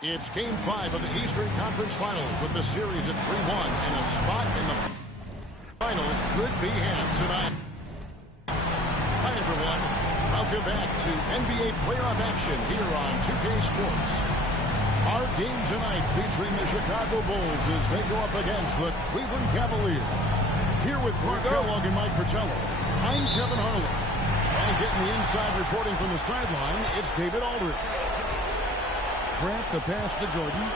It's Game 5 of the Eastern Conference Finals with the series at 3-1 and a spot in the finals could be had tonight. Hi, everyone. Welcome back to NBA playoff action here on 2K Sports. Our game tonight featuring the Chicago Bulls as they go up against the Cleveland Cavaliers. Here with Clark Kellogg and Mike Fratello, I'm Kevin Harlan. And getting the inside reporting from the sideline, it's David Aldridge. Grant the pass to Jordan.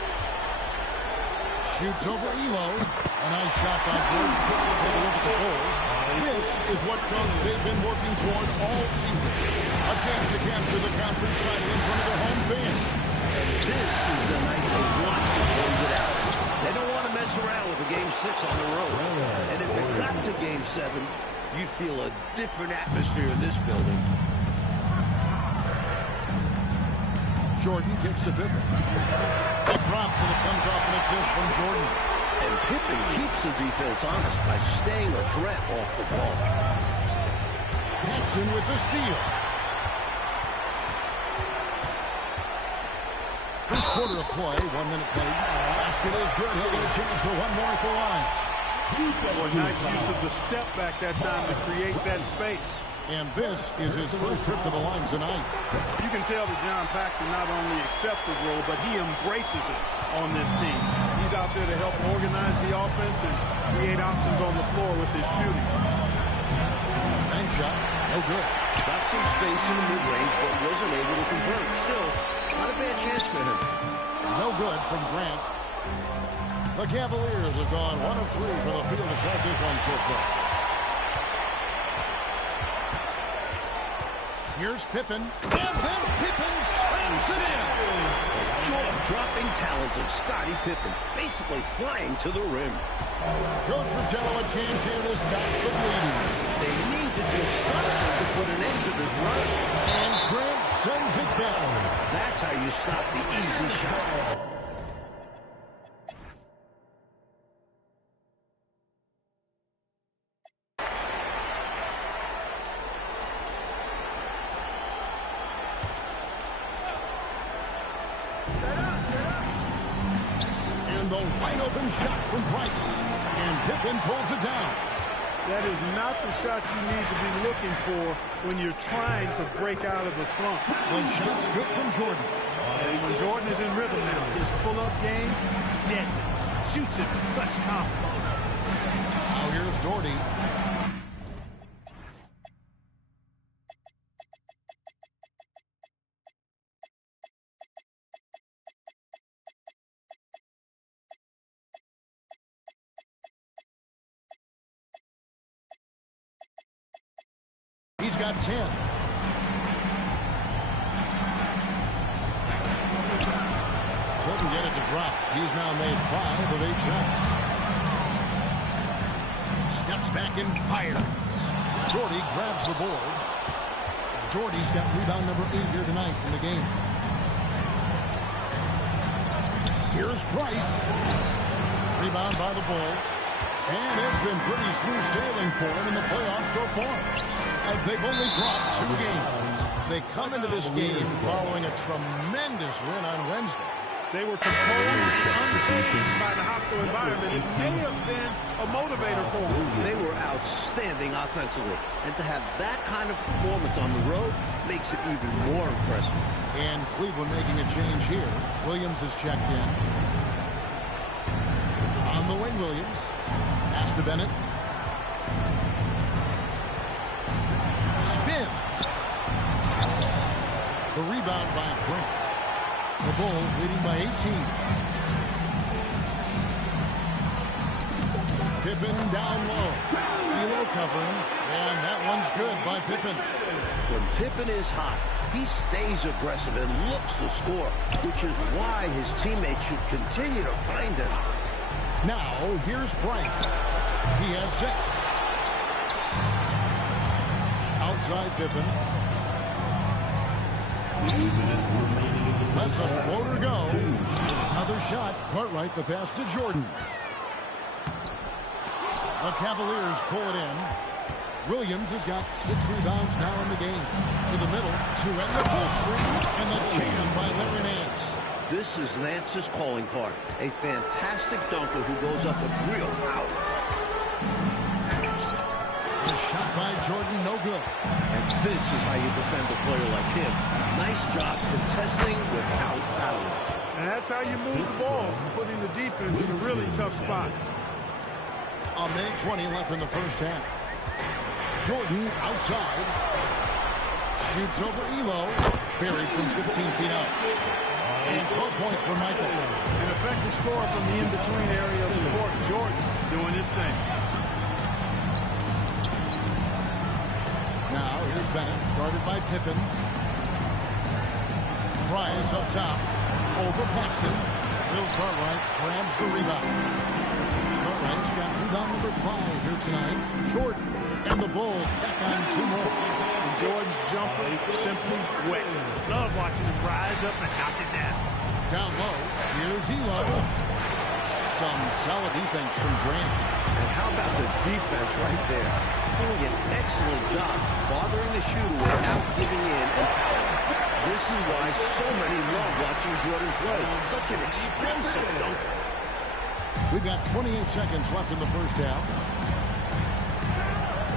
Shoots over Elo. A nice shot by Jordan. Quick to take a look at the Bulls. This is what coach they've been working toward all season. A chance to capture the conference title in front of their home fans. This is the night they want to close it out. They don't want to mess around with a Game 6 on the road. And if it got to Game 7, you'd feel a different atmosphere in this building. Jordan kicks to Pippen. It drops and it comes off an assist from Jordan. And Pippen keeps the defense honest by staying a threat off the ball. Paxson with the steal. First quarter of play, 1 minute played. Basket is good. He'll get a chance for one more at the line. Boy, nice use of the step back that time to create that space. And this is his first trip to the line tonight. You can tell that John Paxson not only accepts his role, but he embraces it on this team. He's out there to help organize the offense and create options on the floor with his shooting. Bank shot, no good. Got some space in the mid-range, but wasn't able to convert. Still, not a bad chance for him. No good from Grant. The Cavaliers have gone 1 of 3 for the field to start this one so far. Here's Pippen. And then Pippen slams it in. Jaw-dropping talent of Scottie Pippen, basically flying to the rim. Coach Fratello a chance here to stop the bleeding. They need to do something to put an end to this run. And Grant sends it down. That's how you stop the easy shot. The wide open shot from Price. And Pippen pulls it down. That is not the shot you need to be looking for when you're trying to break out of a slump. The shot's good from Jordan. And when Jordan is in rhythm now, his pull-up game, deadly. Shoots it with such confidence. Now here's Doherty. He's got 10. Couldn't get it to drop. He's now made 5 of 8 shots. Steps back and fires. Doherty grabs the board. Doherty's got rebound number 8 here tonight in the game. Here's Price. Rebound by the Bulls. And it's been pretty smooth sailing for him in the playoffs so far. They've only dropped 2 games. They come into this game following a tremendous win on Wednesday. They were composed and unfazed by the hostile environment. It may have been a motivator for them. They were outstanding offensively. And to have that kind of performance on the road makes it even more impressive. And Cleveland making a change here. Williams has checked in. On the wing, Williams. Pass to Bennett. Spins. The rebound by Grant. The Bulls leading by 18. Pippen down low. Elo covering. And that one's good by Pippen. When Pippen is hot, he stays aggressive and looks to score, which is why his teammates should continue to find him. Now, here's Price. He has 6. Outside Pippen. That's a floater go. Another shot. Cartwright the pass to Jordan. The Cavaliers pull it in. Williams has got 6 rebounds now in the game. To the middle, to end the full streak, and the jam by Larry Nance. This is Lance's calling card. A fantastic dunker who goes up with real power. The shot by Jordan, no good. And this is how you defend a player like him. Nice job contesting without fouling. And that's how you move the ball, putting the defense in a really tough spot. A minute 20 left in the first half. Jordan outside. Shoots over Elo. Buried from 15 feet out. And 12 points for Michael. An effective score from the in-between area of the court. Jordan doing his thing. Now here's Bennett, guarded by Pippen. Price up top. Over Paxson. Bill Cartwright grabs the rebound. Cartwright's got rebound number 5 here tonight. Jordan and the Bulls tack on 2 more. And Jordan's jumper simply wet. Love watching him rise up and knock it down. Down low, here's Elo. Some solid defense from Grant. And how about the defense right there? Doing an excellent job bothering the shooter without giving in and fouling. This is why so many love watching Jordan play. Such an explosive dunker. We've got 28 seconds left in the first half.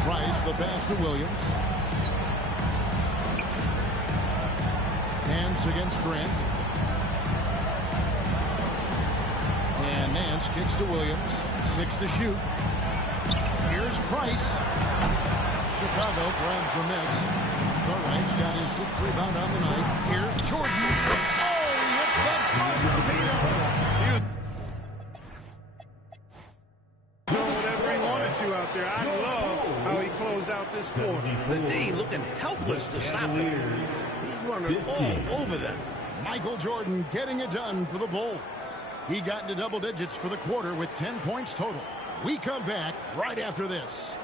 Price, the pass to Williams. Nance against Grant. And Nance kicks to Williams. 6 to shoot. Here's Price. Chicago grabs the miss. Cartwright's got his 6th rebound on the night. Here's Jordan. Oh, he hits the buzzer beater. Doing whatever he wanted to out there. I love how he closed out this quarter. The D looking helpless to stop it. He's running all over them. Michael Jordan getting it done for the Bulls. He got into double digits for the quarter with 10 points total. We come back right after this.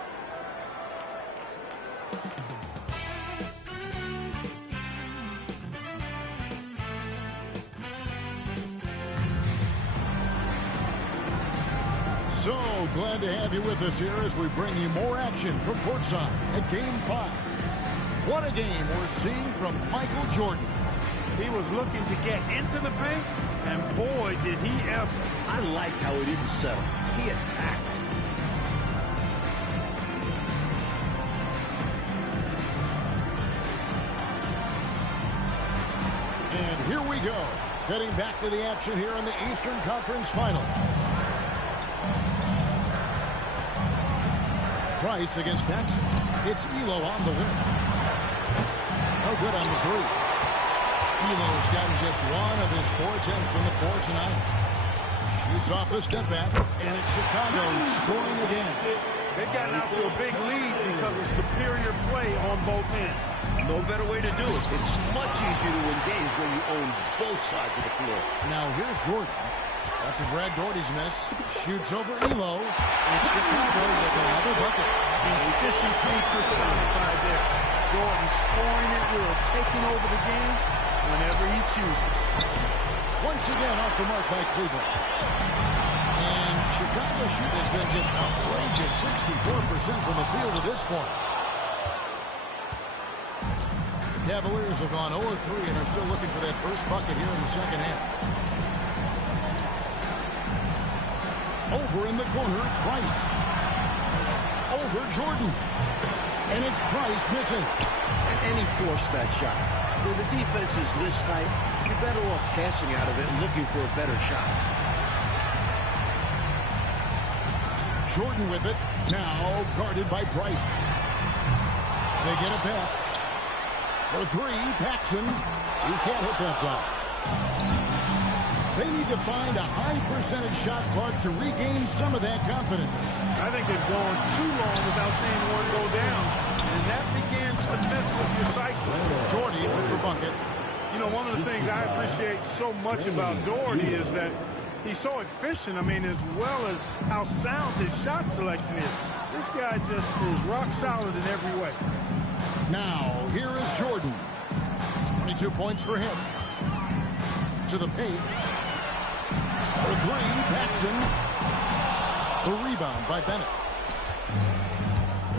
So glad to have you with us here as we bring you more action from courtside at Game 5. What a game we're seeing from Michael Jordan. He was looking to get into the paint, and boy, did he ever. I like how he didn't settle. He attacked. And here we go. Heading back to the action here in the Eastern Conference Final. Price against Paxson. It's Elo on the win. No good on the 3. Elo's gotten just 1 of his 4 attempts from the floor tonight. Shoots off the step back, and it's Chicago scoring again. They've gotten out to a big lead because of superior play on both ends. No better way to do it. It's much easier to win games when you own both sides of the floor. Now here's Jordan. After Brad Daugherty's miss, shoots over Elo, and Chicago with another bucket. Efficiency personified there. Jordan scoring at will, taking over the game whenever he chooses. Once again off the mark by Cleveland. And Chicago's shoot has been just outrageous, 64% from the field to this point. The Cavaliers have gone 0-3 and are still looking for that first bucket here in the second half. Over in the corner, Price. Over Jordan. And it's Price missing. And he forced that shot. When the defense is this tight, you're better off passing out of it and looking for a better shot. Jordan with it. Now guarded by Price. They get it back. For 3, Paxson. He can't hit that shot. They need to find a high percentage shot clock to regain some of that confidence. I think they've gone too long without seeing one go down, and that begins to mess with your cycle. Daugherty with the bucket. You know, one of the things I appreciate so much about Daugherty is that he's so efficient, I mean, as well as how sound his shot selection is. This guy just is rock solid in every way. Now, here is Jordan. 22 points for him. To the paint. For 3, Paxson. The rebound by Bennett.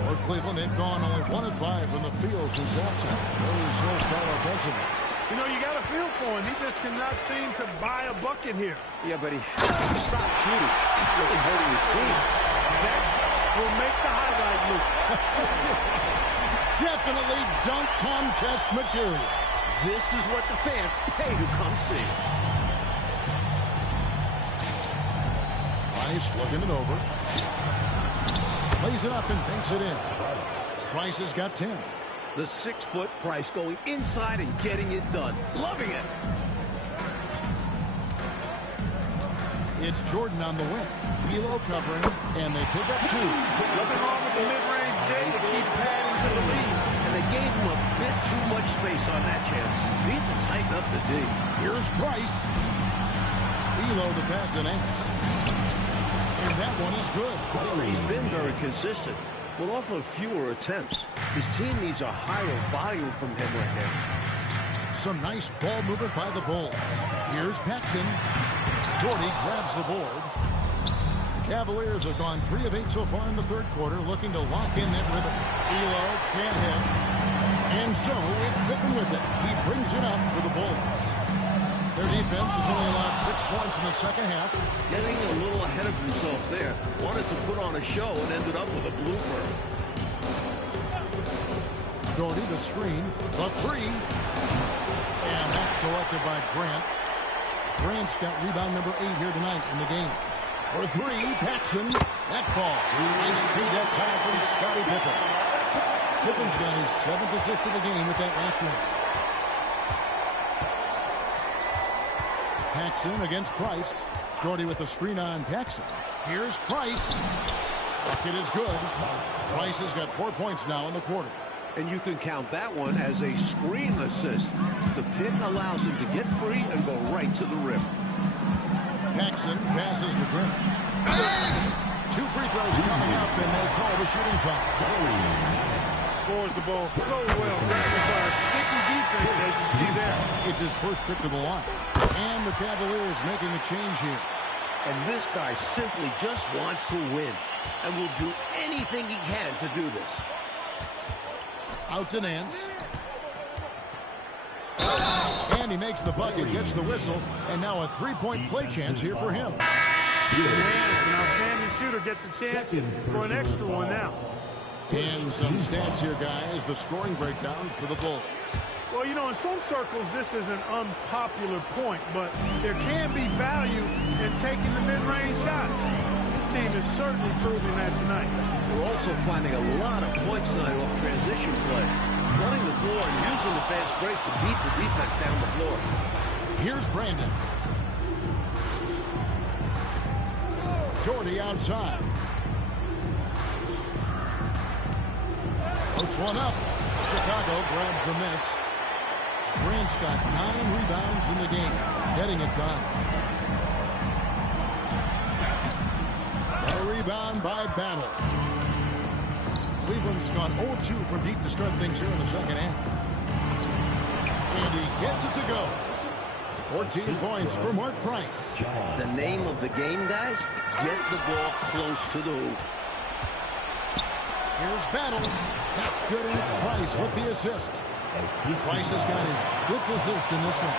For Cleveland, they've gone only 1 of 5 from the field since halftime. Really slow start offensively. You know, you got to feel for him. He just cannot seem to buy a bucket here. Yeah, but he has to stop shooting. He's really hurting his team. That will make the highlight loop. Definitely dunk contest material. This is what the fans pay to come see. Price looking it over. Lays it up and banks it in. Price has got 10. The 6-foot Price going inside and getting it done. Loving it. It's Jordan on the wing. Elo covering, and they pick up 2. Nothing wrong with the mid-range J to keep padding to the lead. And they gave him a bit too much space on that chance. Need to tighten up the D. Here's Price. Elo the pass to Nance. And that one is good. He's been very consistent. Will offer fewer attempts. His team needs a higher volume from him right now. Some nice ball movement by the Bulls. Here's Paxson. Doherty grabs the board. The Cavaliers have gone 3 of 8 so far in the third quarter, looking to lock in that rhythm. Elo can't hit. And so it's Pippen with it. He brings it up for the Bulls. Their defense has only allowed 6 points in the second half. Getting a little ahead of himself there. Wanted to put on a show and ended up with a blooper. Doherty the screen. The 3. And that's collected by Grant. Grant's got rebound number 8 here tonight in the game. For 3, Paxson. That fall. Nice speed that time from Scottie Pippen. Pippen's got his 7th assist of the game with that last one. Paxson against Price. Doherty with the screen on Paxson. Here's Price. Bucket is good. Price has got 4 points now in the quarter. And you can count that one as a screen assist. The pick allows him to get free and go right to the rim. Paxson passes to Grant. 2 free throws coming up, and they call the shooting foul. Scores the ball so well. That requires sticky defense, as you see there. It's his first trip to the line. And the Cavaliers making a change here. And this guy simply just wants to win and will do anything he can to do this. Out to Nance. And he makes the bucket, gets the whistle, and now a 3-point play chance here for him. Nance, an outstanding shooter, gets a chance for an extra one now. And some stats here, guys. The scoring breakdown for the Bulls. Well, you know, in some circles, this is an unpopular point, but there can be value in taking the mid-range shot. This team is certainly proving that tonight. We're also finding a lot of points tonight off transition play. Running the floor and using the fast break to beat the defense down the floor. Here's Brandon. Doherty outside. Puts one up. Chicago grabs the miss. Grant's got 9 rebounds in the game. Getting it done. A rebound by Battle. Cleveland's gone 0-2 from deep to start things here in the second half. And he gets it to go. 14 points for Mark Price. The name of the game, guys, get the ball close to the hoop. Here's Battle. That's good, and it's Price with the assist. Price has got his 5th assist in this one.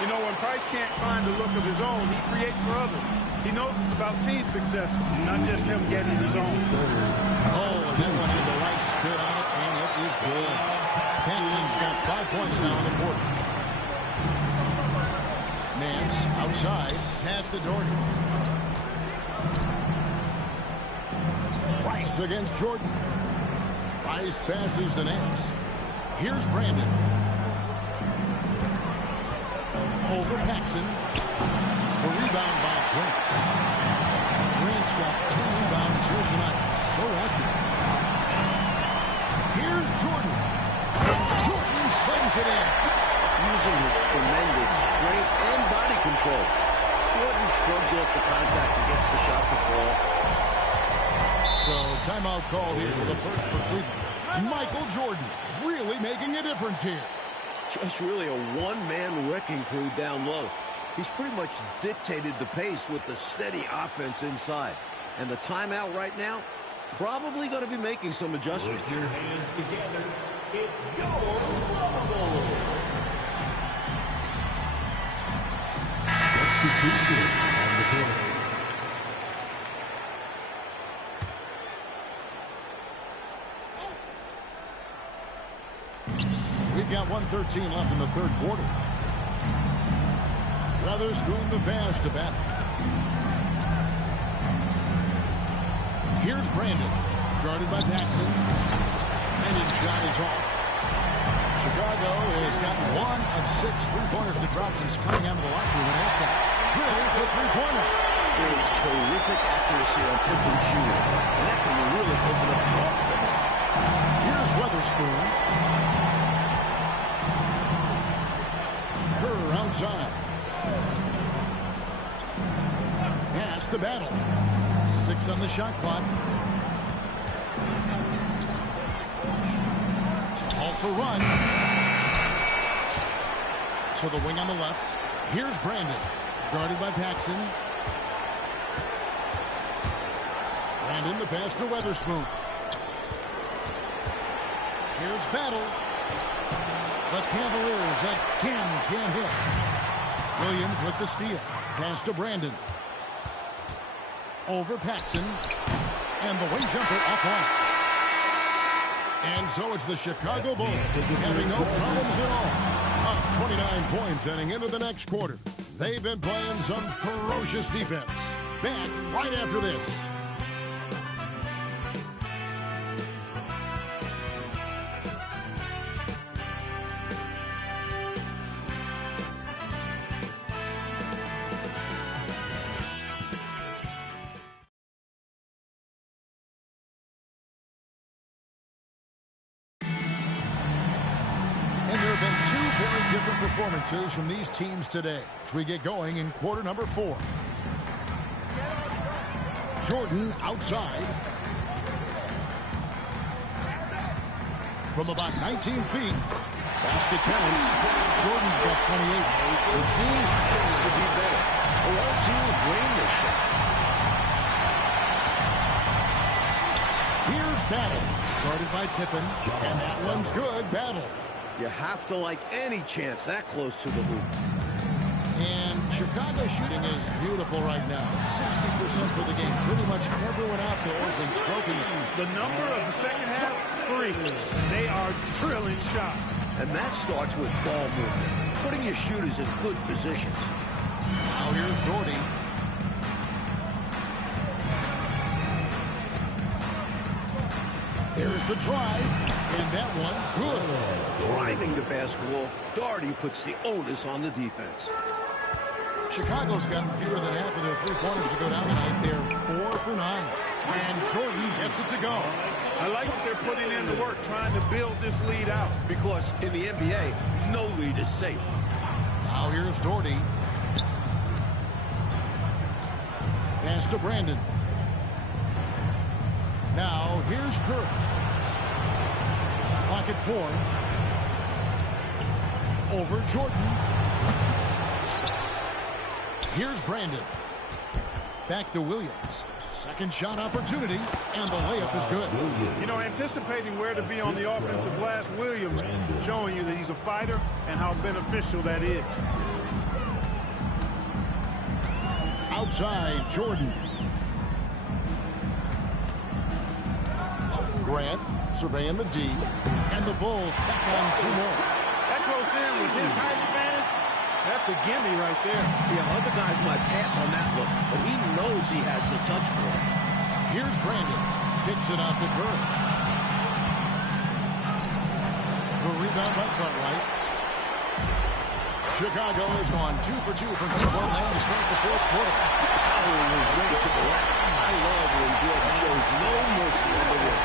You know, when Price can't find the look of his own, he creates for others. He knows it's about team success, not just him getting his own. Oh, and that one had the right spin on it, and it is good. Paxson's got 5 points now in the quarter. Nance outside, pass to Doherty. Price against Jordan. Price passes to Nance. Here's Brandon. Over Paxson. The rebound by Grant. Grant's got 10 rebounds here tonight. So active. Here's Jordan. Jordan slams it in. Using his tremendous strength and body control. Jordan shrugs off the contact and gets the shot to fall. So timeout called here for the first for Cleveland. Michael Jordan really making a difference here. Just really a one-man wrecking crew down low. He's pretty much dictated the pace with the steady offense inside. And the timeout right now, probably going to be making some adjustments. Put your hands together. It's your Substitution on the court. We've got 1:13 left in the third quarter. Weatherspoon the pass to Bat. Here's Brandon, guarded by Paxson. And his shot is off. Chicago has gotten 1 of 6 three-pointers to drop since coming out of the locker room at halftime. Drills the three-pointer. There's terrific accuracy on pick and shooting, and that can really open up the ball for him. Here's Weatherspoon. Kerr outside. Pass to Battle. 6 on the shot clock. To halt the run. To the wing on the left. Here's Brandon, guarded by Paxson. Brandon the pass to Weatherspoon. Here's Battle. The Cavaliers again can't hit. Williams with the steal. Pass to Brandon. Over Paxson. And the wing jumper offline. And so it's the Chicago Bulls having no problems at all. Up 29 points heading into the next quarter. They've been playing some ferocious defense. Back right after this. Different performances from these teams today as we get going in quarter number 4. Jordan outside. From about 19 feet. Basket counts. Jordan's got 28. The team has to be better, or else he will drain this shot. Here's Battle, guarded by Pippen, and that one's good. Battle. You have to like any chance that close to the hoop. And Chicago shooting is beautiful right now. 60% for the game. Pretty much everyone out there has been stroking it. The number of the second half, 3. They are drilling shots. And that starts with ball movement, putting your shooters in good positions. Now here's Doherty. There's the drive. And that one, good. Driving the basketball, Doherty puts the onus on the defense. Chicago's gotten fewer than half of their three-pointers to go down tonight. They're 4 for 9. And Jordan gets it to go. I like what they're putting in the work, trying to build this lead out. Because in the NBA, no lead is safe. Now here's Doherty. Pass to Brandon. Now here's Kerr. Clock at 4. Over Jordan. Here's Brandon. Back to Williams. Second shot opportunity, and the layup is good. You know, anticipating where to be on the offensive glass, Williams showing you that he's a fighter and how beneficial that is. Outside, Jordan. Grant surveying the D, and the Bulls tack on 2 more. That close in with his height advantage, that's a gimme right there. Yeah, other guys might pass on that look, but he knows he has the touch for it. Here's Brandon. Kicks it out to Kerr. The rebound by Cartwright. Chicago is on 2 for 2 from three-point land to start the fourth quarter. Powell was ready to the rack. I love when Jordan shows no mercy on the rim.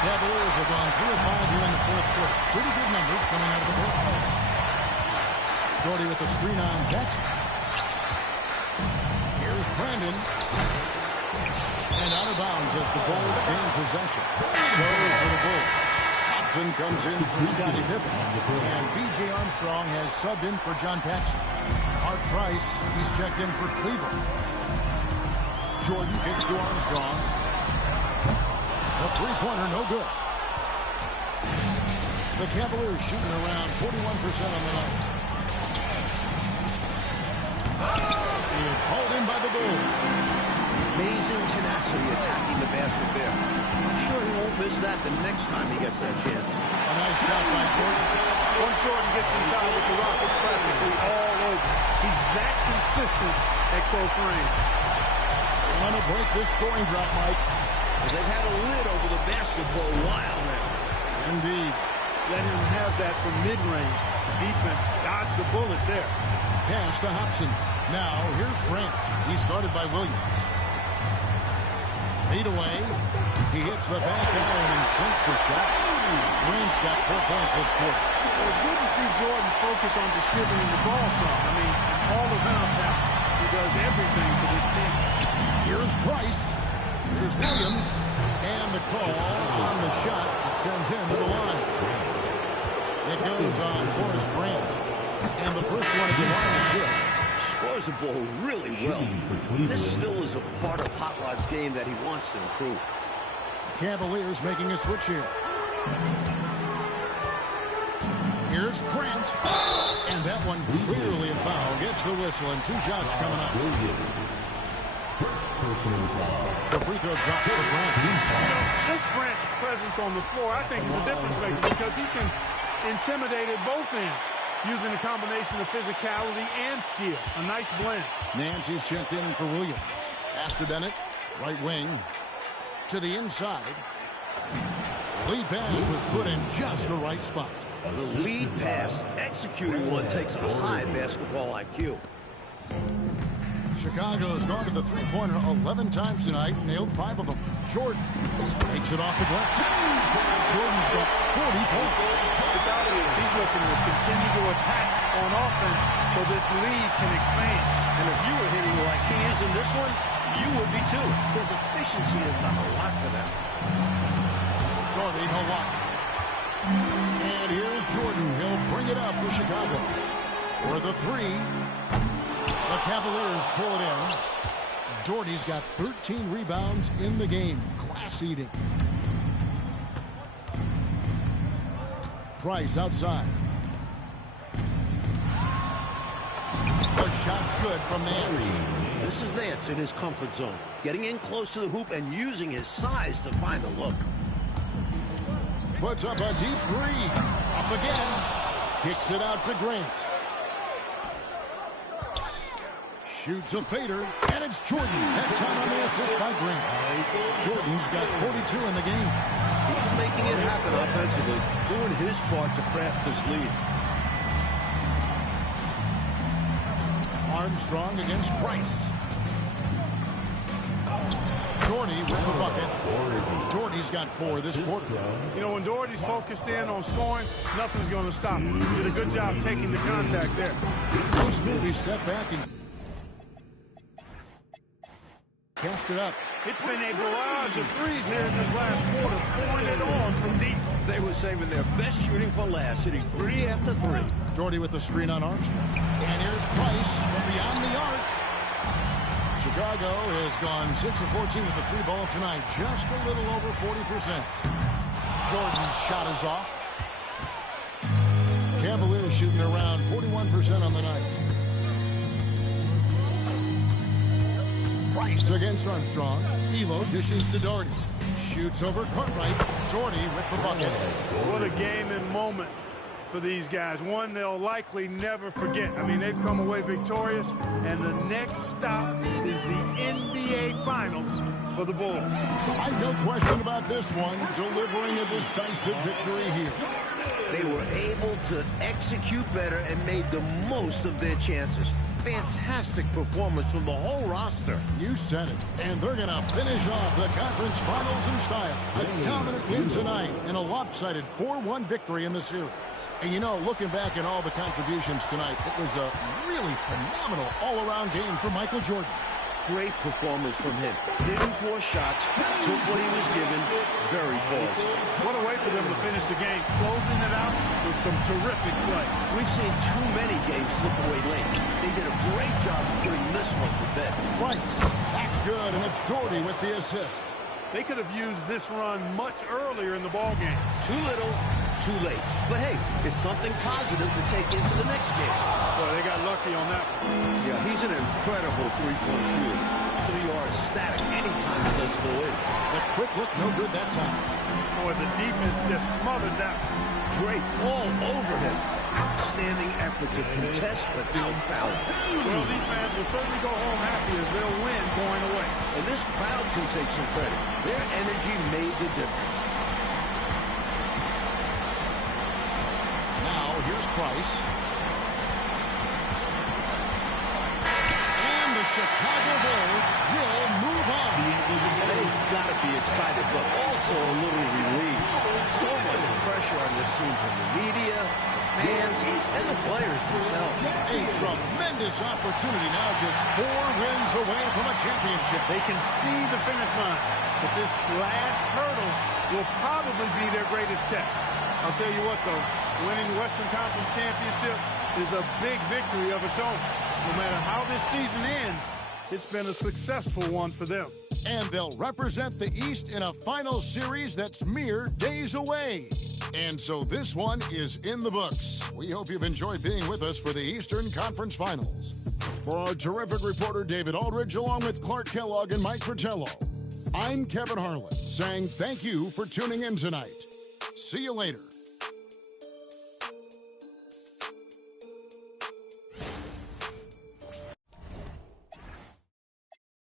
Cavaliers have gone 3 of 5 here in the fourth quarter. Pretty good numbers coming out of the book. Doherty with the screen on Paxson. Here's Brandon. And out of bounds as the Bulls gain possession. So for the Bulls. Hobson comes in for Scottie Pippen. And B.J. Armstrong has subbed in for John Paxson. Art Price, he's checked in for Cleveland. Jordan kicks to Armstrong. The three-pointer, no good. The Cavaliers shooting around 41% on the night. hauled in by the goal. Amazing tenacity attacking the basket there. I'm sure he won't miss that the next time he gets that chance. A nice shot by Jordan. Once Jordan gets inside with the rock, it's practically all over. He's that consistent at close range. They want to break this scoring drought, Mike. And they've had a lid over the basket for a while now. Indeed. Let him have that from mid-range. Defense dodged the bullet there. Pass to Hobson. Now, here's Grant. He's guarded by Williams. Feed away. He hits the back iron and sinks the shot. Grant's got 4 points this quarter. Well, it's good to see Jordan focus on distributing the ball some. I mean, all around talent. He does everything for this team. Here's Price. Here's Williams. And the call on the shot that sends him to the line. It goes on Horace Grant. And the first one at the line is good. Scores the ball really well. This still is a part of Hot Rod's game that he wants to improve. Cavaliers making a switch here. Here's Grant. And that one clearly a foul. Gets the whistle and 2 shots coming up. The free throw drop for Grant. Just Grant's presence on the floor, I think, is a difference maker because he can intimidate at both ends using a combination of physicality and skill. A nice blend. Nancy's checked in for Williams. Pass to Bennett. Right wing. To the inside. Lead pass was put in just the right spot. The lead pass, executing one, takes a high basketball IQ. Chicago's gone to the three-pointer 11 times tonight, nailed 5 of them. Jordan takes it off the glass. Jordan's got 40 points. It's obvious he's looking to continue to attack on offense so this lead can expand. And if you were hitting like he is in this one, you would be too. His efficiency has done a lot for them. Jordan, he'll lock. And here's Jordan. He'll bring it up for Chicago. For the 3. The Cavaliers pull it in. Doherty's got 13 rebounds in the game. Class eating. Price outside. The shot's good from Nance. This is Nance in his comfort zone, getting in close to the hoop and using his size to find the look. Puts up a deep 3. Up again. Kicks it out to Grant. Shoots a fader, and it's Jordan. That time on the assist by Grant. Jordan's got 42 in the game. He's making it happen offensively, doing his part to craft this lead. Armstrong against Price. Doherty with the bucket. Doherty's got 4 this quarter. You know, when Doherty's focused in on scoring, nothing's going to stop him. He did a good job taking the contact there. Nice move. He stepped back and cast it up. It's been a barrage of threes here in this last quarter, pouring it on from deep. They were saving their best shooting for last, hitting 3 after 3. Doherty with the screen on Armstrong. And here's Price from beyond the arc. Chicago has gone 6 of 14 with the 3 ball tonight. Just a little over 40%. Jordan's shot is off. Cavaliers shooting around 41% on the night. Price against Armstrong. Elo dishes to Doherty. Shoots over Cartwright. Doherty with the bucket. What a game and moment for these guys. One they'll likely never forget. I mean, they've come away victorious, and the next stop is the NBA Finals for the Bulls. I've no question about this one. Delivering a decisive victory here. They were able to execute better and made the most of their chances. Fantastic performance from the whole roster. You said it. And they're going to finish off the conference finals in style. A dominant win tonight and a lopsided 4-1 victory in the series. And you know, looking back at all the contributions tonight, it was a really phenomenal all-around game for Michael Jordan. Great performance from him. Didn't force shots, took what he was given, very poised. What a way for them to finish the game, closing it out with some terrific play. We've seen too many games slip away late. They did a great job of putting this one to bed. Price, that's good, and it's Doherty with the assist. They could have used this run much earlier in the ballgame. Too little, too late. But hey, it's something positive to take into the next game. Well, they got lucky on that one. Yeah, he's an incredible three-point shooter. So you are ecstatic anytime he doesn't go in. The quick look, no good that time. Boy, the defense just smothered that one. Draped all over him. Outstanding effort to contest without foul. Well, these fans will certainly go home happy as they'll win going away. And this crowd can take some credit. Their energy made the difference. Now, here's Price. And the Chicago Bulls will move on. They've got to be excited, but also a little relieved. So much pressure on this team from the media, the fans, and the players themselves. A tremendous opportunity now, just 4 wins away from a championship. They can see the finish line, but this last hurdle will probably be their greatest test. I'll tell you what, though, winning the Western Conference Championship is a big victory of its own. No matter how this season ends, it's been a successful one for them. And they'll represent the East in a final series that's mere days away. And so this one is in the books. We hope you've enjoyed being with us for the Eastern Conference Finals. For our terrific reporter, David Aldridge, along with Clark Kellogg and Mike Fratello, I'm Kevin Harlan, saying thank you for tuning in tonight. See you later.